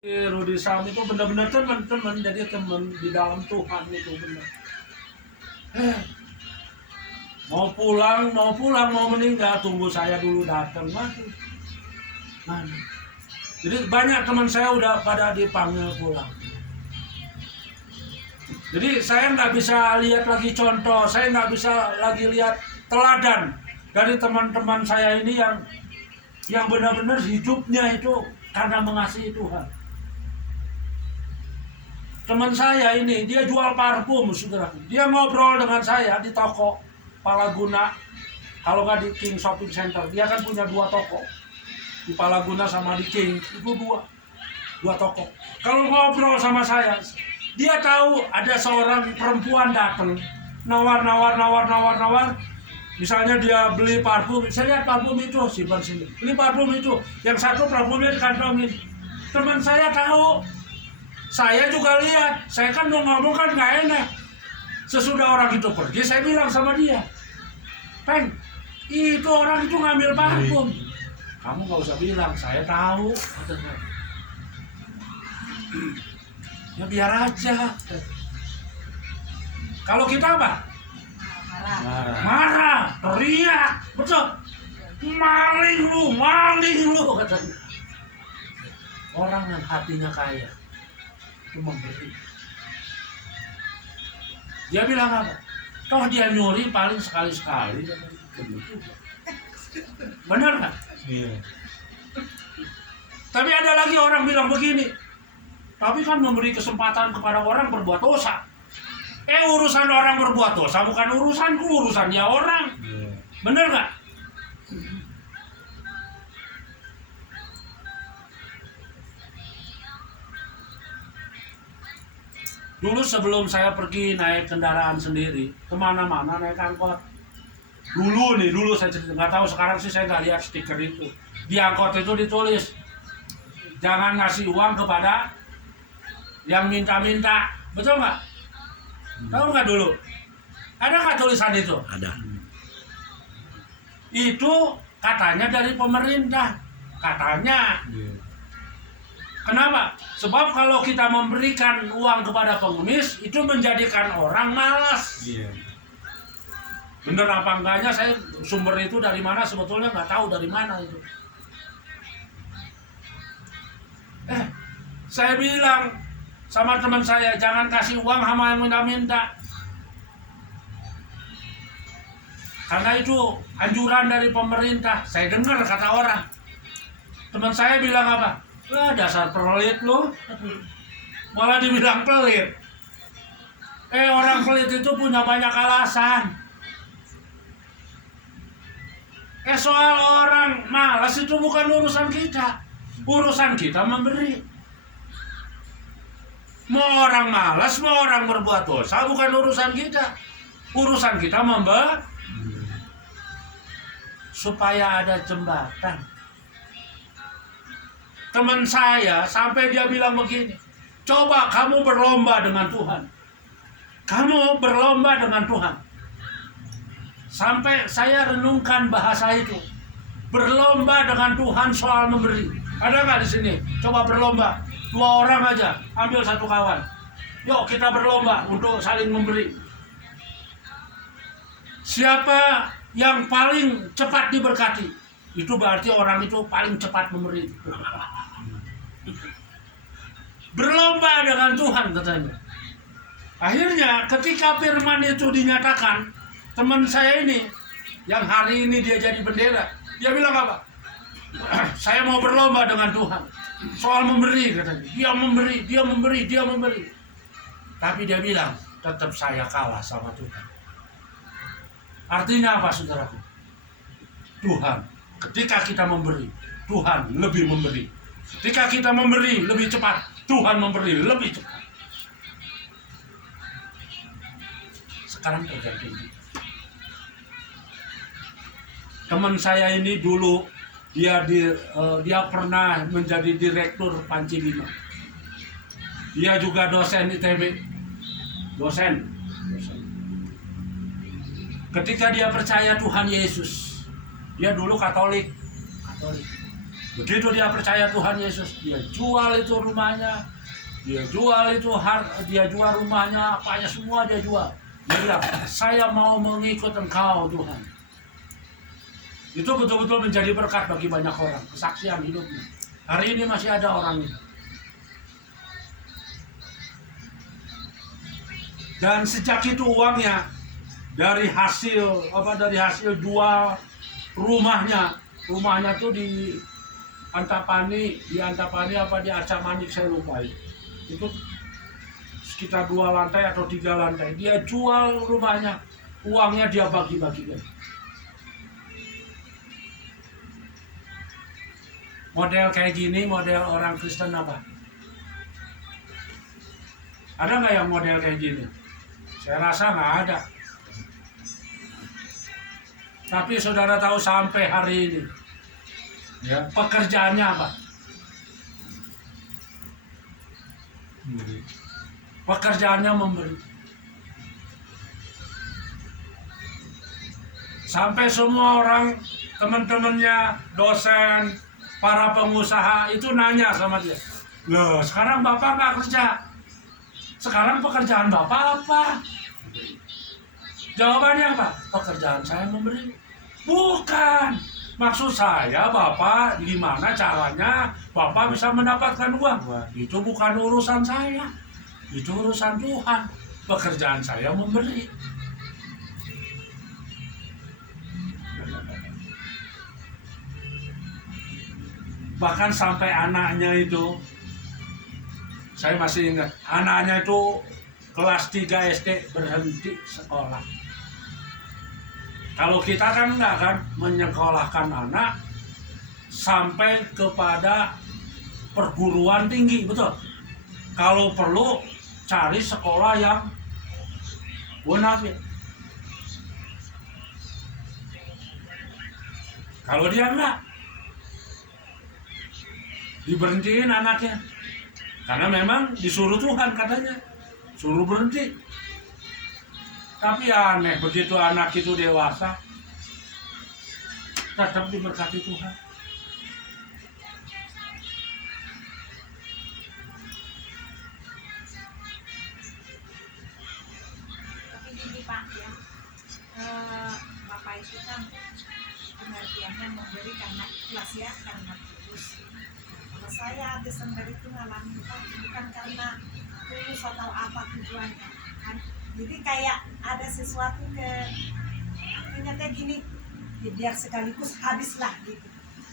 Rudy Sam itu benar-benar teman-teman, jadi teman di dalam Tuhan itu benar. Mau pulang, mau meninggal, tunggu saya dulu datang lagi. Jadi banyak teman saya udah pada dipanggil pulang. Jadi saya nggak bisa lihat lagi contoh, saya nggak bisa lagi lihat teladan dari teman-teman saya ini yang benar-benar hidupnya itu karena mengasihi Tuhan. Teman saya ini, dia jual parfum, saudara. Dia ngobrol dengan saya di toko Palaguna. Kalau nggak di King Shopping Center, dia kan punya 2 toko. Di Palaguna sama di King, itu dua toko. Kalau ngobrol sama saya, dia tahu ada seorang perempuan datang, nawar. Misalnya dia beli parfum, saya lihat parfum itu, simpan sini. Beli parfum itu, yang satu parfumnya dikantongin. Teman saya tahu. Saya juga lihat, saya kan mau ngomong kan nggak enak. Sesudah orang itu pergi, saya bilang sama dia, Peng, itu orang itu ngambil parfum. Kamu nggak usah bilang, saya tahu. Ya biar aja. Kalau kita apa? Marah, teriak, betul. Maling lu, katanya. Orang yang hatinya kaya itu memberi. Dia bilang apa? Toh dia nyuri paling sekali-sekali. Benar nggak? Iya. Tapi ada lagi orang bilang begini, tapi kan memberi kesempatan kepada orang berbuat dosa. Urusan orang berbuat dosa bukan urusanku, urusan dia orang. Iya. Benar nggak? Dulu sebelum saya pergi naik kendaraan sendiri, kemana-mana naik angkot. Dulu saya cerita, nggak tahu sekarang sih saya nggak lihat stiker itu. Di angkot itu ditulis, jangan ngasih uang kepada yang minta-minta. Betul nggak? Tahu nggak dulu? Ada nggak tulisan itu? Ada. Itu katanya dari pemerintah. Katanya. Iya. Kenapa? Sebab kalau kita memberikan uang kepada pengemis, itu menjadikan orang malas. Iya. Bener apa enggaknya, saya sumber itu dari mana sebetulnya nggak tahu dari mana itu. Saya bilang sama teman saya, jangan kasih uang sama yang minta-minta. Karena itu anjuran dari pemerintah. Saya dengar kata orang. Teman saya bilang apa? Dasar pelit lu. Malah dibilang pelit. Orang pelit itu punya banyak alasan. Soal orang malas itu bukan urusan kita. Urusan kita memberi. Mau orang malas, mau orang berbuat dosa, bukan urusan kita. Urusan kita memberi. Supaya ada jembatan. Teman saya sampai dia bilang begini, coba kamu berlomba dengan Tuhan. Kamu berlomba dengan Tuhan. Sampai saya renungkan bahasa itu. Berlomba dengan Tuhan soal memberi. Ada nggak di sini? Coba berlomba. 2 orang aja, ambil 1 kawan. Yuk kita berlomba untuk saling memberi. Siapa yang paling cepat diberkati, itu berarti orang itu paling cepat memberi. Berlomba dengan Tuhan katanya. Akhirnya ketika firman itu dinyatakan, teman saya ini yang hari ini dia jadi bendera, dia bilang apa? Saya mau berlomba dengan Tuhan soal memberi, katanya. Dia memberi. Tapi dia bilang, tetap saya kalah sama Tuhan. Artinya apa, saudaraku? Tuhan, ketika kita memberi, Tuhan lebih memberi. Ketika kita memberi lebih cepat, Tuhan memberi lebih cepat. Sekarang terjadi. Teman saya ini dulu dia pernah menjadi direktur Panci Bima. Dia juga dosen ITB. Dosen. Ketika dia percaya Tuhan Yesus, dia dulu Katolik. Begitu dia percaya Tuhan Yesus, dia jual itu rumahnya, dia jual rumahnya, apanya semua dia jual. Dia bilang, saya mau mengikut Engkau Tuhan. Itu betul-betul menjadi berkat bagi banyak orang, kesaksian hidupnya. Hari ini masih ada orang ini. Dan sejak itu uangnya dari hasil jual rumahnya tuh di Antapani apa di Acamanik saya lupa itu sekitar 2 lantai atau 3 lantai. Dia jual rumahnya, uangnya dia bagi-bagikan. Model kayak gini, model orang Kristen apa? Ada nggak yang model kayak gini? Saya rasa nggak ada. Tapi saudara tahu sampai hari ini, ya, pekerjaannya apa? Pekerjaannya memberi. Sampai semua orang, teman-temannya, dosen, para pengusaha itu nanya sama dia, loh sekarang Bapak nggak kerja, sekarang pekerjaan Bapak apa? Jawabannya apa? Pekerjaan saya memberi. Bukan, maksud saya Bapak gimana caranya Bapak bisa mendapatkan uang. Itu bukan urusan saya, itu urusan Tuhan. Pekerjaan saya memberi. Bahkan sampai anaknya itu, saya masih ingat, anaknya itu kelas 3 SD berhenti sekolah. Kalau kita kan enggak kan menyekolahkan anak sampai kepada perguruan tinggi, betul? Kalau perlu cari sekolah yang bonafit. Kalau dia enggak, diberhentiin anaknya. Karena memang disuruh Tuhan katanya, suruh berhenti. Tapi aneh, begitu anak itu dewasa, tetap diberkati Tuhan. Tapi gini Pak ya, Bapak itu kan pengertiannya memberi karena ikhlas ya, karena tulus. Kalau saya Desember itu ngalamin bukan karena tulus atau apa tujuannya kan. Jadi kayak ada sesuatu ternyata gini, ya biar sekaligus habislah gitu.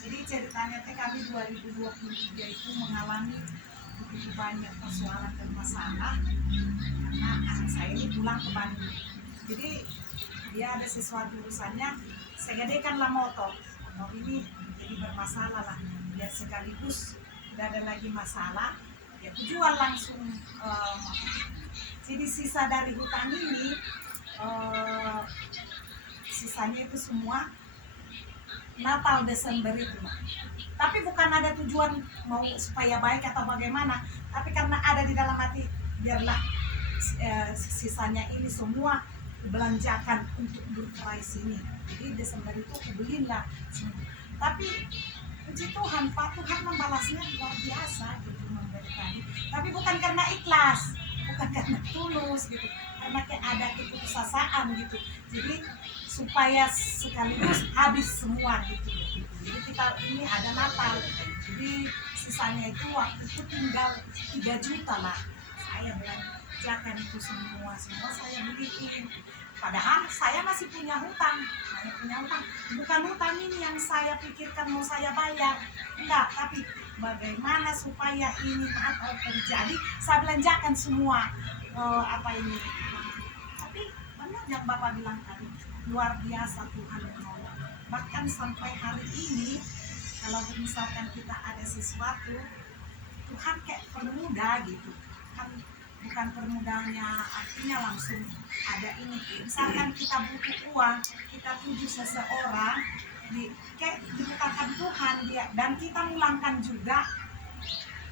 Jadi ceritanya kami 2023 itu mengalami begitu banyak persoalan dan masalah karena anak saya ini pulang ke Bandung. Jadi dia ada sesuatu urusannya, saya gadekanlah motor ini jadi bermasalah lah, biar sekaligus tidak ada lagi masalah, ya jual langsung. Jadi sisa dari hutang ini, sisanya itu semua Natal Desember itu. Tapi bukan ada tujuan mau supaya baik atau bagaimana, tapi karena ada di dalam hati, biarlah sisanya ini semua belanjakan untuk bercerai sini. Jadi Desember itu belilah. Tapi puji Tuhan, Pak, Tuhan membalasnya luar biasa gitu, memberikan. Tapi bukan karena ikhlas, bukan karena tulus gitu, karena ada keputusasaan gitu. Jadi supaya sekaligus habis semua gitu. Jadi kita ini ada Natal, jadi sisanya itu waktu itu tinggal 3 juta lah. Saya belanjakan itu semua saya beliin. Padahal saya masih punya hutang. Bukan hutang ini yang saya pikirkan mau saya bayar, enggak, tapi bagaimana supaya ini terjadi, saya belanjakan semua ini. Tapi benar yang Bapak bilang tadi, luar biasa Tuhan menolong. Bahkan sampai hari ini, kalau misalkan kita ada sesuatu, Tuhan kayak permudah gitu kan. Bukan permudahnya artinya langsung ada ini. Misalkan kita butuh uang, kita tuju seseorang, kayak dibukakan Tuhan dia, dan kita mulangkan juga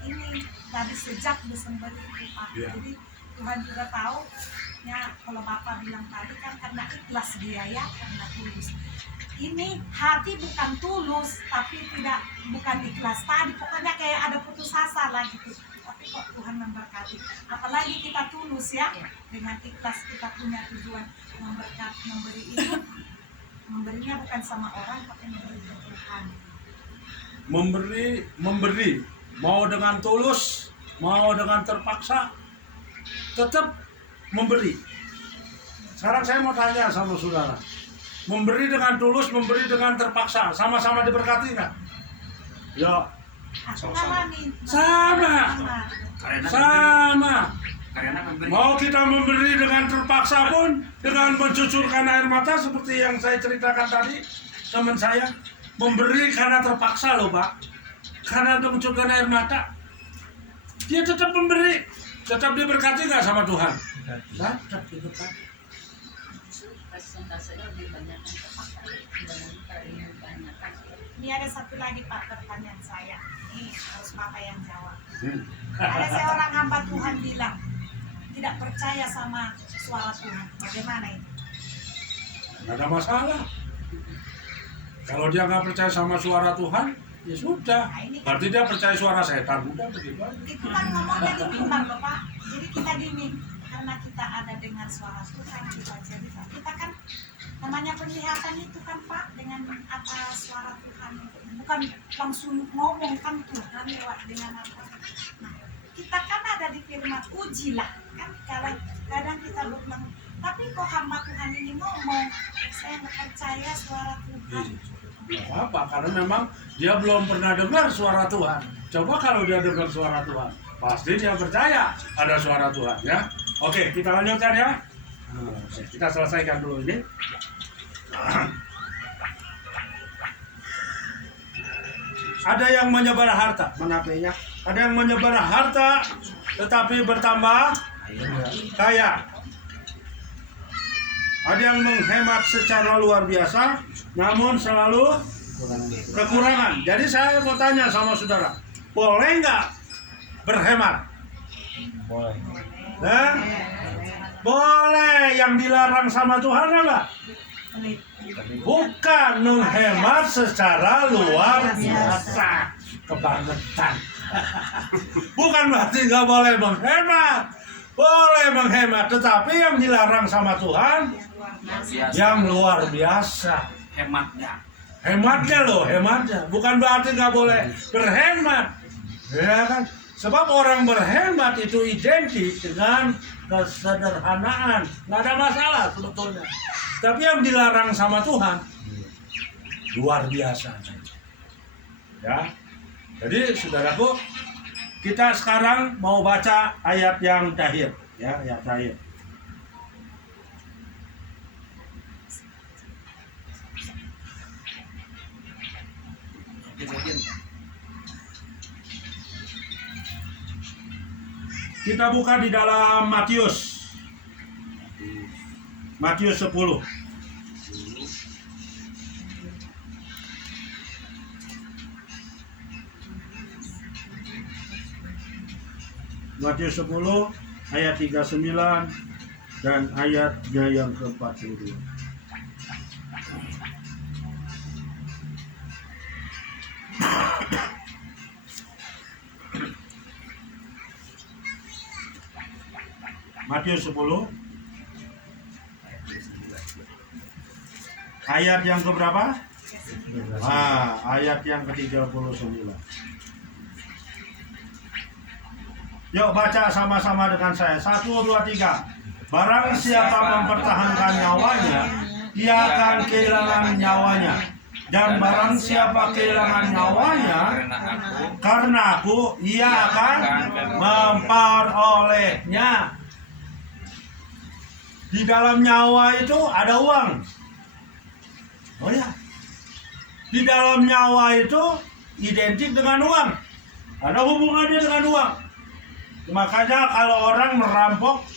ini dari sejak Desember itu Pak. Yeah. Jadi Tuhan juga tahu ya, kalau Bapak bilang tadi kan karena ikhlas dia ya, karena tulus. Ini hati bukan tulus, tapi bukan ikhlas tadi, pokoknya kayak ada putus asa lah gitu. Tapi kok Tuhan memberkati, apalagi kita tulus ya, dengan ikhlas kita punya tujuan memberi itu, memberinya bukan sama orang, tapi memberi ke Tuhan. Memberi mau dengan tulus, mau dengan terpaksa, tetap memberi. Sekarang saya mau tanya sama saudara, memberi dengan tulus, memberi dengan terpaksa, sama-sama diberkati nggak? Ya, Aku ngalamin. Sama. Mau kita memberi dengan terpaksa pun, dengan mencucurkan air mata seperti yang saya ceritakan tadi, teman saya memberi karena terpaksa loh Pak, karena mencucurkan air mata, dia tetap memberi, tetap diberkati nggak sama Tuhan? Tetap diberkati. Ini ada satu lagi Pak pertanyaan saya. Ini harus Bapak yang jawab. Ada seorang hamba Tuhan bilang tidak percaya sama suara Tuhan. Bagaimana itu? Nggak ada masalah. Kalau dia nggak percaya sama suara Tuhan, ya sudah. Berarti dia percaya suara setan. Udah begitu aja. Itu kan ngomongnya gitu kan Bapak. Jadi kita gini, karena kita ada dengan suara Tuhan, kita cerita. Kita kan namanya penglihatan itu kan Pak, dengan apa suara Tuhan itu. Bukan langsung ngomong kan Tuhan lewat dengan apa. Nah, kita kan ada di firman ujilah. Kan kadang kita bilang, tapi kok hamba Tuhan ini ngomong, saya nggak percaya suara Tuhan. Apa? Karena memang dia belum pernah dengar suara Tuhan. Coba kalau dia dengar suara Tuhan, pasti dia percaya ada suara Tuhan ya. Oke, kita lanjutkan ya. Kita selesaikan dulu ini. Ada yang menyebar harta, mana HP-nya? Ada yang menyebar harta tetapi bertambah kaya. Ada yang menghemat secara luar biasa, namun selalu kekurangan. Jadi saya mau tanya sama saudara, boleh nggak berhemat? Boleh. Nah, boleh. Yang dilarang sama Tuhan apa? Bukan menghemat secara luar biasa, kebangetan. Bukan berarti nggak boleh menghemat, boleh menghemat, tetapi yang dilarang sama Tuhan yang luar biasa. Hematnya loh, hematnya. Bukan berarti nggak boleh berhemat, ya kan? Sebab orang berhemat itu identik dengan kesederhanaan, nggak ada masalah sebetulnya. Tapi yang dilarang sama Tuhan luar biasa. Ya, jadi saudaraku, kita sekarang mau baca ayat yang terakhir, ya, ayat terakhir. Kita buka di dalam Matius 10. Matius 10 ayat 39 dan ayatnya yang ke-42. Matius 10 ayat yang keberapa? Ayat yang ke-39. Yuk baca sama-sama dengan saya. 1, 2, 3. Barang siapa mempertahankan nyawanya, ia akan kehilangan nyawanya. Dan barang siapa kehilangan nyawanya karena aku, ia akan memperolehnya. Di dalam nyawa itu ada uang. Oh ya, di dalam nyawa itu identik dengan uang. Ada hubungannya dengan uang. Makanya kalau orang merampok,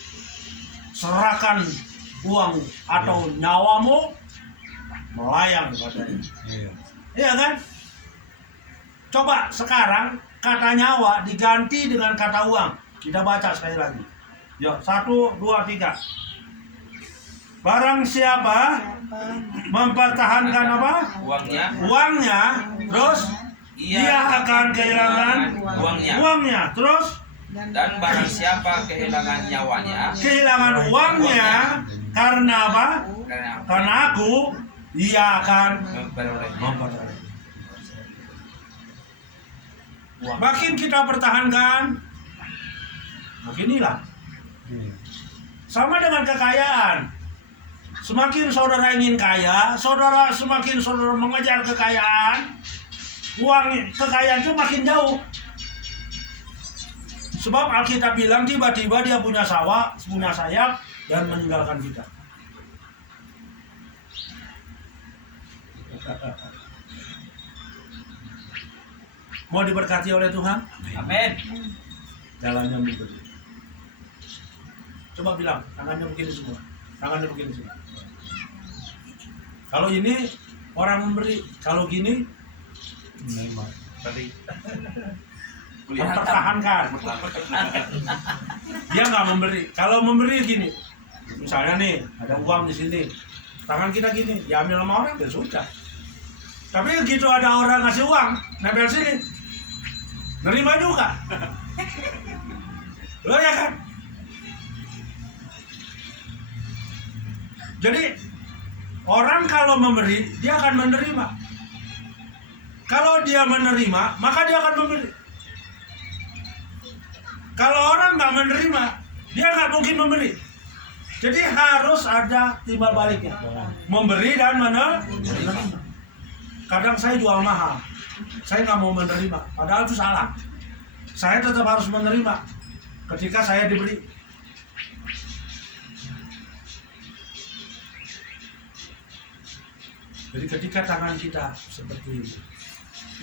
serahkan uang atau nyawamu, melayang katanya. Iya kan? Coba sekarang kata nyawa diganti dengan kata uang. Kita baca sekali lagi. Yuk, 1, 2, 3. Barang siapa mempertahankan apa? Uangnya, terus dia akan kehilangan uangnya. Terus Dan barang siapa kehilangan nyawanya kehilangan uangnya karena apa? Karena aku, dia akan memperoleh. Makin kita pertahankan, makin hilang. Sama dengan kekayaan. Semakin saudara ingin kaya, semakin saudara mengejar kekayaan, kekayaan itu makin jauh. Sebab Alkitab bilang tiba-tiba dia punya sayap dan meninggalkan kita. Mau diberkati oleh Tuhan? Amin. Jalannya memberi. Coba bilang, tangannya begini semua. Tangannya begini semua. Kalau ini orang memberi, kalau gini mempertahankan. Dia nggak memberi. Kalau memberi gini, misalnya nih ada uang di sini, tangan kita gini, diambil sama orang ya sudah. Tapi begitu ada orang ngasih uang, nempel sini, nerima juga. Lo ya kan? Jadi orang kalau memberi, dia akan menerima. Kalau dia menerima, maka dia akan memberi. Kalau orang nggak menerima, dia nggak mungkin memberi. Jadi harus ada timbal baliknya, memberi dan menerima. Kadang saya jual mahal, saya nggak mau menerima, padahal itu salah. Saya tetap harus menerima ketika saya diberi. Jadi ketika tangan kita seperti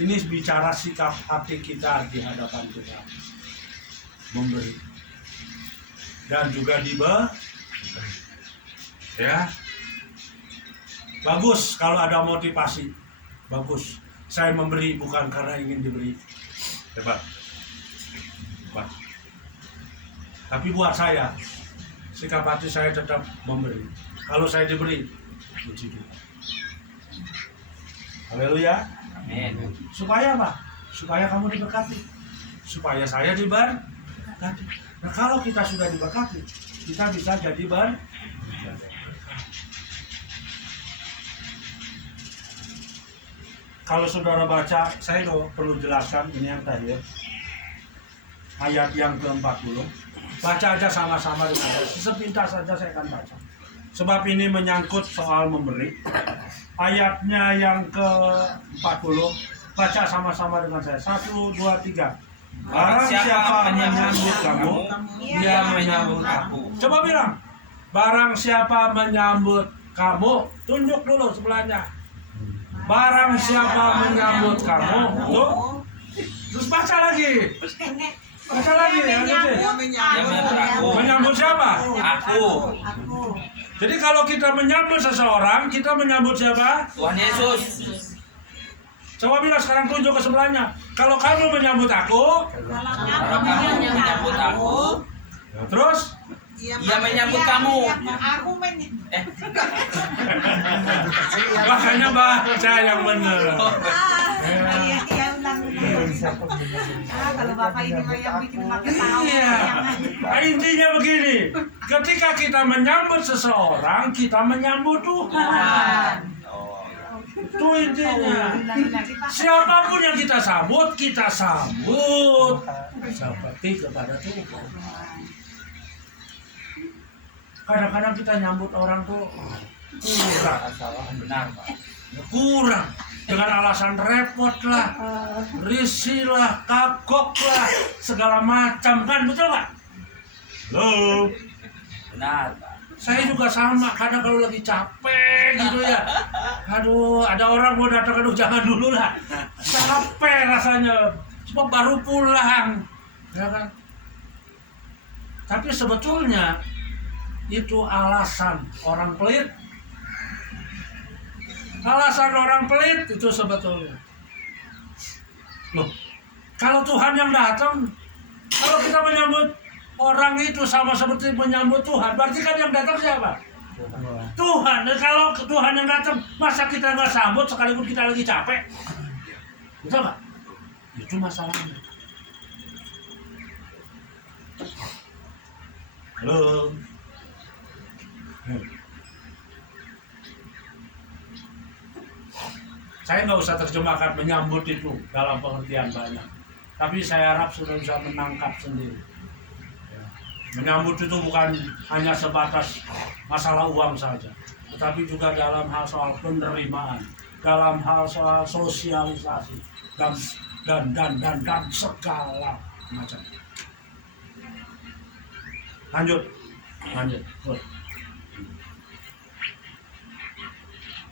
ini bicara sikap hati kita di hadapan Tuhan, memberi dan juga diberi. Ya, bagus kalau ada motivasi, bagus. Saya memberi bukan karena ingin diberi, hebat. Tapi buat saya, sikap hati saya tetap memberi. Kalau saya diberi, puji Tuhan. Haleluya. Amin. Supaya apa? Supaya kamu diberkati. Supaya saya diberkati. Nah, kalau kita sudah diberkati, kita bisa jadi Kalau saudara baca, saya perlu jelaskan ini yang terakhir. Ayat yang ke-40. Baca aja sama-sama dengan saya. Sepintas saja saya akan baca. Sebab ini menyangkut soal memberi. Ayatnya yang ke-40, baca sama-sama dengan saya. 1, 2, 3. Barang siapa menyambut kamu, dia menyambut aku. Coba bilang, barang siapa menyambut kamu, tunjuk dulu sebelahnya. Barang siapa menyambut kamu, tuh. Terus baca lagi. Baca lagi. Menyambut siapa? Aku. Jadi kalau kita menyambut seseorang, kita menyambut siapa? Tuhan Yesus. Coba bilang sekarang tunjuk ke sebelahnya. Kalau kamu menyambut aku, Kalau kamu menyambut aku, terus Ia menyambut kamu. Aku menyambut. makanya baca yang benar. Iya, ulang. Kalau Bapak ini mah yang bikin makin tahu. Iya. Nah, intinya begini, ketika kita menyambut seseorang, kita menyambut Tuhan. Itu intinya. Siapapun yang kita sambut seperti kepada Tuhan. Kadang-kadang kita nyambut orang tuh kurang dengan alasan repot lah, risih lah, kagok lah, segala macam, kan betul nggak? Loh, Benar. saya juga sama. Kadang kalau lagi capek gitu ya, aduh, ada orang mau datang, aduh jangan dulu lah, capek rasanya, cuma baru pulang, ya kan? Tapi sebetulnya itu alasan orang pelit. Alasan orang pelit itu sebetulnya. Loh, kalau Tuhan yang datang, kalau kita menyambut orang itu sama seperti menyambut Tuhan. Berarti kan yang datang siapa? Tuhan. Dan kalau Tuhan yang datang, masa kita nggak sambut sekalipun kita lagi capek? Betul nggak? Itu masalahnya. Halo. Saya nggak usah terjemahkan menyambut itu dalam pengertian banyak, tapi saya harap sudah bisa menangkap sendiri. Menyambut itu bukan hanya sebatas masalah uang saja, tetapi juga dalam hal soal penerimaan, dalam hal soal sosialisasi dan segala macam. Lanjut.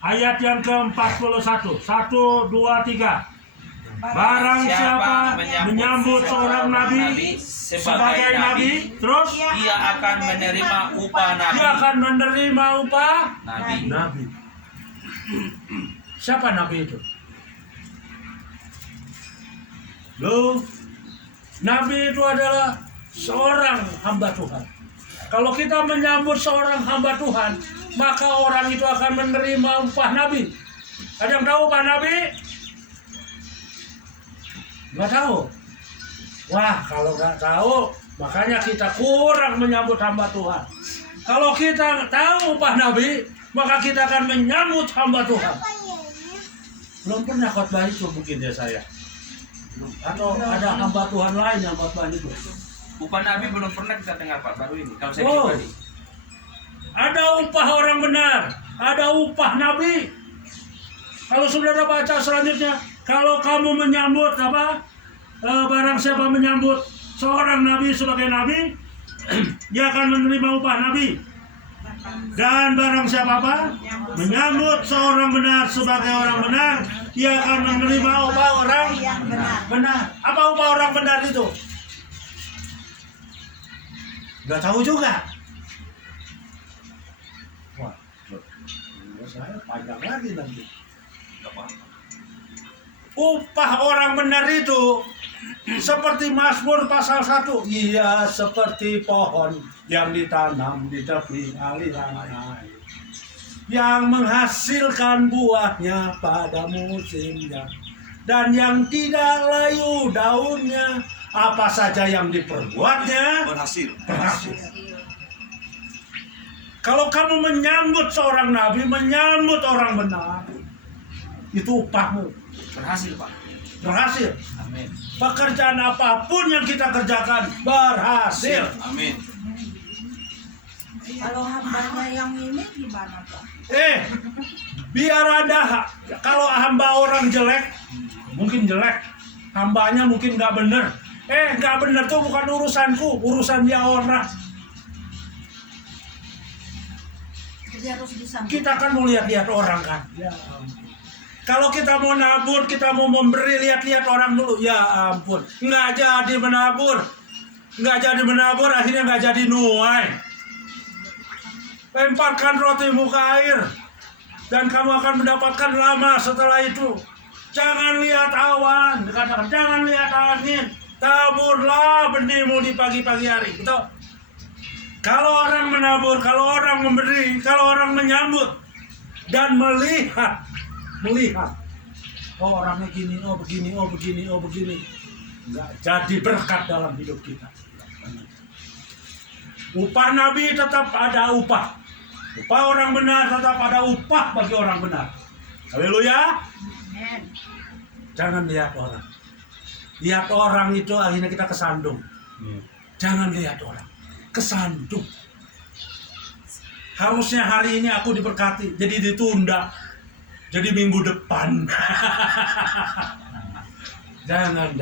Ayat yang ke-41. 1, 2, 3. Barang siapa menyambut seorang nabi sebagai nabi, terus ia akan menerima upah nabi. dia akan menerima upah Nabi. Siapa nabi itu? Loh, nabi itu adalah seorang hamba Tuhan. Kalau kita menyambut seorang hamba Tuhan, maka orang itu akan menerima upah nabi. Ada yang tahu upah nabi? Nggak tahu. Wah, kalau nggak tahu, makanya kita kurang menyambut hamba Tuhan. Kalau kita tahu upah nabi, maka kita akan menyambut hamba Tuhan. Belum pernah khotbah itu mungkin ya saya. Atau ada hamba Tuhan lain yang khotbah itu. Upah nabi belum pernah kita dengar Pak, baru ini. Kalau saya Oh, pribadi. ada upah orang benar, ada upah nabi. Kalau saudara baca selanjutnya, kalau kamu menyambut barang siapa menyambut seorang nabi sebagai nabi, dia akan menerima upah nabi. Dan barang siapa menyambut seorang benar sebagai orang benar, dia akan menerima upah orang yang benar. Apa upah orang benar itu? Gak tahu juga. Wah, saya panjang lagi nanti. Upah orang benar itu seperti Mazmur pasal 1. Ia seperti pohon yang ditanam di tepi aliran air, yang menghasilkan buahnya pada musimnya, dan yang tidak layu daunnya. Apa saja yang diperbuatnya berhasil. Kalau kamu menyambut seorang nabi, menyambut orang benar, itu upahmu. Berhasil Pak. Berhasil. Amin. Pekerjaan apapun yang kita kerjakan berhasil. Amin. Kalau hambanya yang ini gimana Pak? Biar ada. Kalau hamba orang jelek, mungkin jelek. Hambanya mungkin nggak bener. Nggak bener tuh bukan urusanku, urusan dia orang. Jadi harus disambut. Kita kan mau lihat-lihat orang kan. Ya ampun. Kalau kita mau nabur, kita mau memberi, lihat-lihat orang dulu. Ya ampun, nggak jadi menabur. Nggak jadi menabur, akhirnya nggak jadi nuai. Lemparkan rotimu ke air, dan kamu akan mendapatkan lama setelah itu. Jangan lihat awan, dikatakan jangan lihat angin. Taburlah benihmu di pagi-pagi hari. Betul? Kalau orang menabur, kalau orang memberi, kalau orang menyambut dan melihat, oh orangnya gini, oh begini, oh begini, oh begini, nggak jadi berkat dalam hidup kita. Upah nabi tetap ada upah. Upah orang benar tetap ada upah bagi orang benar. Haleluya. Jangan lihat orang. Lihat orang itu akhirnya kita kesandung. Jangan lihat orang, kesandung. Harusnya hari ini aku diberkati, jadi ditunda, jadi minggu depan. Jangan.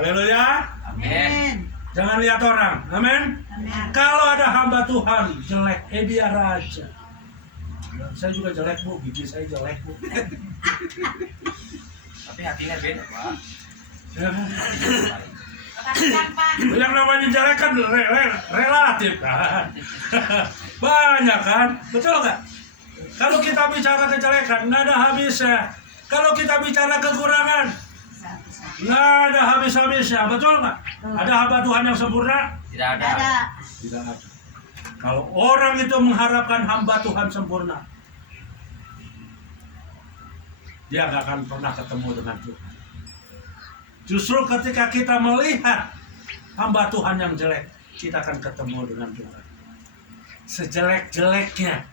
Haleluya. Amin. Jangan lihat orang. Amin. Kalau ada hamba Tuhan jelek, biar aja. Saya juga jelek bu, gigi saya jelek bu. Tapi hatinya beda Pak. Yang namanya jelek kan relatif kan. Banyak kan, betul nggak? Kalau kita bicara kejelekan nggak ada habisnya. Kalau kita bicara kekurangan Nggak ada habis-habisnya, betul nggak? Ada hamba Tuhan yang sempurna? Tidak ada. Ada. Tidak ada. Kalau orang itu mengharapkan hamba Tuhan sempurna, dia nggak akan pernah ketemu dengan Tuhan. Justru ketika kita melihat hamba Tuhan yang jelek, kita akan ketemu dengan Tuhan. Sejelek-jeleknya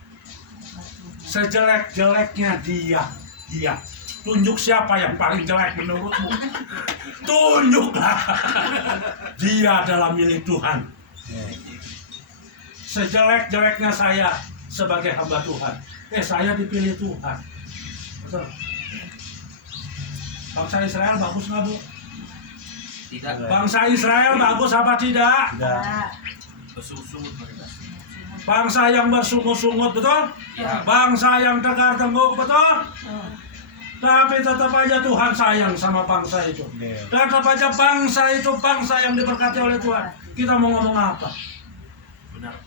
dia. Tunjuk siapa yang paling jelek menurutmu. Tunjuklah. Dia adalah milik Tuhan. Sejelek-jeleknya saya sebagai hamba Tuhan, saya dipilih Tuhan. Betul. Bangsa Israel bagus nggak, Bu? Tidak. Bangsa Israel bagus apa tidak? Bersungut mereka. Bangsa yang bersungut-sungut, betul? Ya. Bangsa yang tegar-tengkuk, betul? Tapi tetap aja Tuhan sayang sama bangsa itu. Tetap aja bangsa itu bangsa yang diberkati oleh Tuhan. Kita mau ngomong apa? Benar.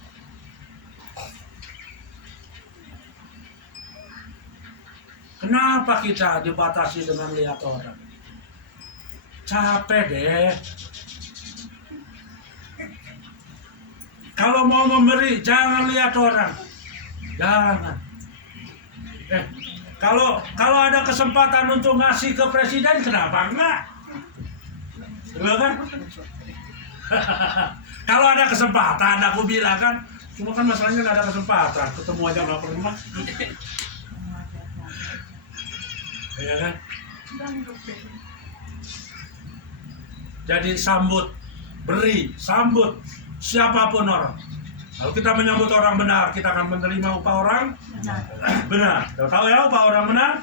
Kenapa kita dibatasi dengan lihat orang? Capek deh. Kalau mau memberi, jangan lihat orang. Jangan. Kalau ada kesempatan untuk ngasih ke presiden, kenapa enggak? Betul kan? Kalau ada kesempatan, aku bilang kan. Cuma kan masalahnya nggak ada kesempatan. Ketemu aja nggak pernah. Ya kan? Jadi sambut, beri, sambut siapapun orang. Kalau kita menyambut orang benar, kita akan menerima upah orang benar. Tahu ya upah orang benar?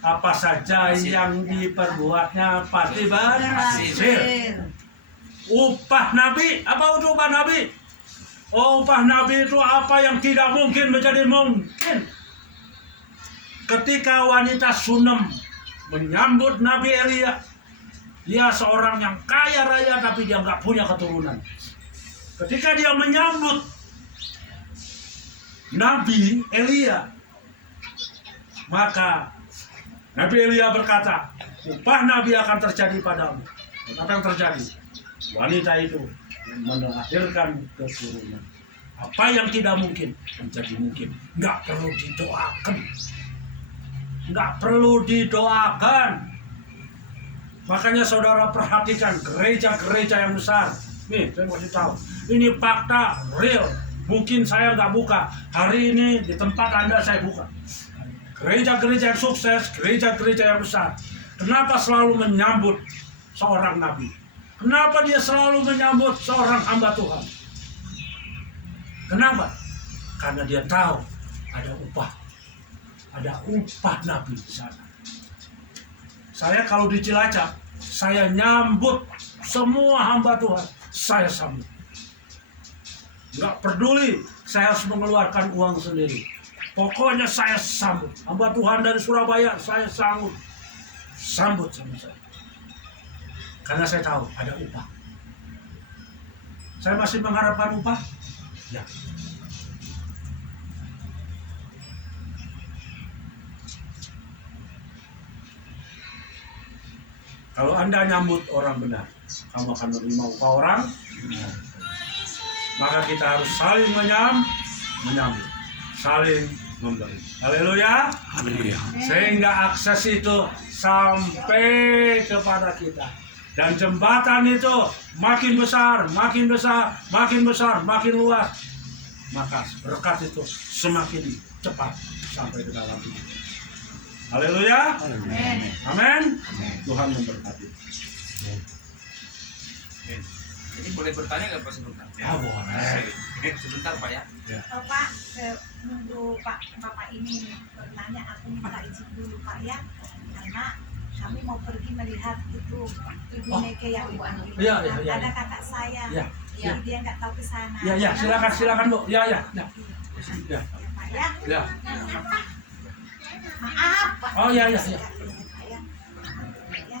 Apa saja yang diperbuatnya pasti berhasil. Upah Nabi, apa itu upah Nabi? Oh, upah Nabi itu apa yang tidak mungkin menjadi mungkin. Ketika wanita Sunem menyambut Nabi Elia, dia seorang yang kaya raya tapi dia nggak punya keturunan. Ketika dia menyambut Nabi Elia, maka Nabi Elia berkata, upah Nabi akan terjadi padamu. Dan apa yang terjadi? Wanita itu melahirkan keturunan. Apa yang tidak mungkin menjadi mungkin. Nggak perlu didoakan. Nggak perlu didoakan. Makanya saudara perhatikan gereja-gereja yang besar. Nih, saya mau tahu. Ini fakta real. Mungkin saya nggak buka. Hari ini di tempat Anda saya buka. Gereja-gereja yang sukses, gereja-gereja yang besar. Kenapa selalu menyambut seorang nabi? Kenapa dia selalu menyambut seorang hamba Tuhan? Kenapa? Karena dia tahu ada upah. Ada upah nabi di sana. Saya kalau di Cilacap, saya nyambut semua hamba Tuhan. Saya sambut. Nggak peduli saya harus mengeluarkan uang sendiri. Pokoknya saya sambut. Hamba Tuhan dari Surabaya, saya sambut. Sambut sama saya. Karena saya tahu ada upah. Saya masih mengharapkan upah? Ya. Kalau Anda nyambut orang benar, kamu akan menerima upah orang benar. Maka kita harus saling menyambut, saling memberi. Haleluya. Sehingga akses itu sampai kepada kita. Dan jembatan itu makin besar, makin besar, makin besar, makin luas. Maka berkat itu semakin cepat sampai ke dalam hidup. Haleluya. Amin. Tuhan memberkati. Jadi boleh bertanya nggak Pak sebentar? Ya boleh. Sebentar Pak ya. Pak, nunggu Bapak ini bertanya, aku minta izin dulu Pak ya, karena kami mau pergi melihat itu Ibu Neke yang Ibu Anu. Iya. Ada kakak saya, Ya. jadi dia nggak tahu ke sana. Ya, silakan Bu. Ya. Ya Pak ya. Ya. Maaf Pak. Oh ya. Ya.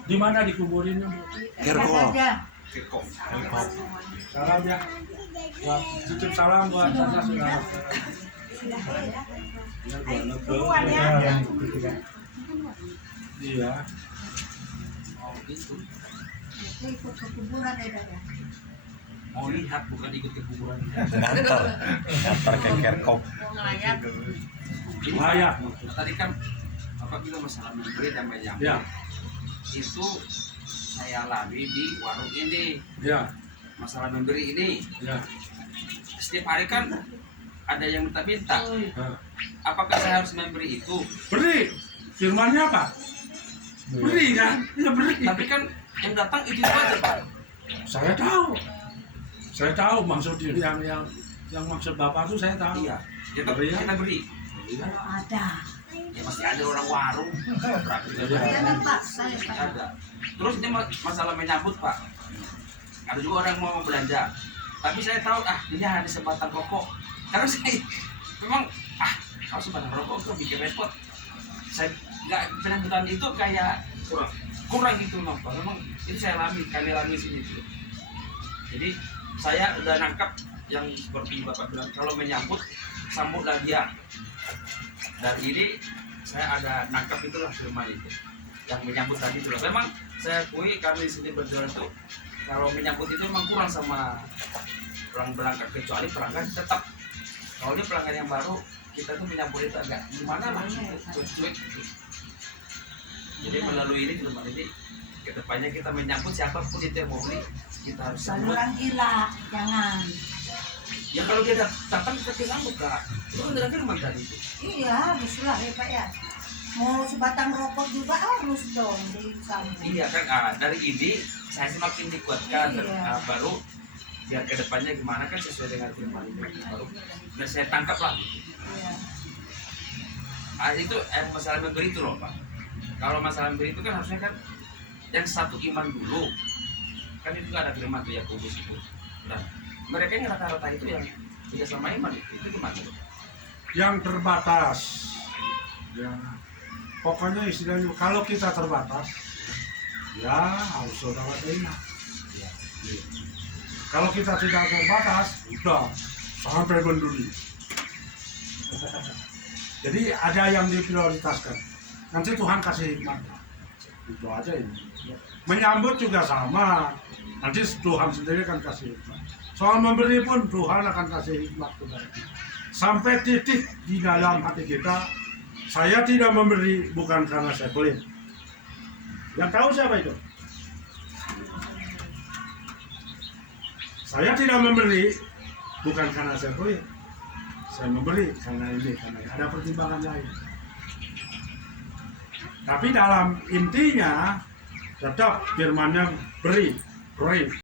Di mana dikuburinnya, Bu? Kekok. Salam ya. Buat titip salam buat saudara-saudara. Sudah ya. Ya, Duluan ya. Iya. Oh gitu. Itu ikut ke kuburan ya. Mau lihat bukan ikut ke kuburan. Ngantar ke kerkop. Mau ngelayat. Layak. Tadi kan Bapak bilang masalah memberi dan menyambut. Ya, Itu saya alami di warung ini. ya, Masalah memberi ini. ya. Setiap hari kan ada yang minta-minta. Nah, Apakah saya harus memberi itu? beri. Firmannya apa? Beri kan? Ya beri. Tapi kan yang datang itu aja Pak. Saya tahu. Saya tahu maksud yang maksud Bapak itu saya tahu. Iya. Kita Beri ya? kita beri. Kalau ada. Ya pasti ada orang warung. Jangan Pak, saya Ada. Terus ini masalah menyambut Pak. Ada juga orang mau belanja. Tapi saya tahu ini hanya sebatang rokok. Karena saya memang kalau sebatang rokok itu bikin repot. Saya nggak penyambutan itu kayak kurang gitu memang Pak. Memang itu kami alami sini tuh. Jadi saya udah nangkap yang seperti Bapak bilang, kalau menyambut sambutlah dia. Dan ini saya ada nangkap itulah firman itu yang menyambut tadi itu. Memang saya akui kami di sini berjualan itu kalau menyambut itu memang kurang sama pelanggan, kecuali pelanggan tetap. Kalau ini pelanggan yang baru, kita tuh menyambut itu agak gimana lah, cuek gitu. Jadi melalui ini firman ini, kedepannya kita menyambut siapapun itu yang mau beli, kita harus sambut. saluran gila, jangan. Ya kalau dia datang kita sambut Kak. Itu kan dari firman tadi itu. Iya, haruslah ya Pak ya. Mau sebatang rokok juga harus dong disambut. Iya kan, dari ini saya semakin dikuatkan Iya. baru biar kedepannya gimana kan sesuai dengan firman ini baru dan saya tangkap lah. Iya. Itu masalah memberi itu loh Pak. Kalau masalah memberi itu kan harusnya kan yang satu iman dulu kan itu ada firman tuh ya kudus itu. Nah mereka yang rata-rata itu yang tidak sama iman itu gimana? Yang terbatas. Ya. Pokoknya istilahnya kalau kita terbatas, ya harus saudara terima. Ya. Iya. Kalau kita tidak terbatas, udah sampai benduri. Jadi ada yang diprioritaskan. Nanti Tuhan kasih hikmat. Itu aja ini. Menyambut juga sama. Nanti Tuhan sendiri akan kasih hikmat. Soal memberi pun Tuhan akan kasih hikmat kepada kita. Sampai titik di dalam hati kita, saya tidak memberi bukan karena saya pelit. Yang tahu siapa itu? Saya tidak memberi bukan karena saya pelit. Saya memberi karena ini, karena ada pertimbangan lain. Tapi dalam intinya tetap firmannya beri.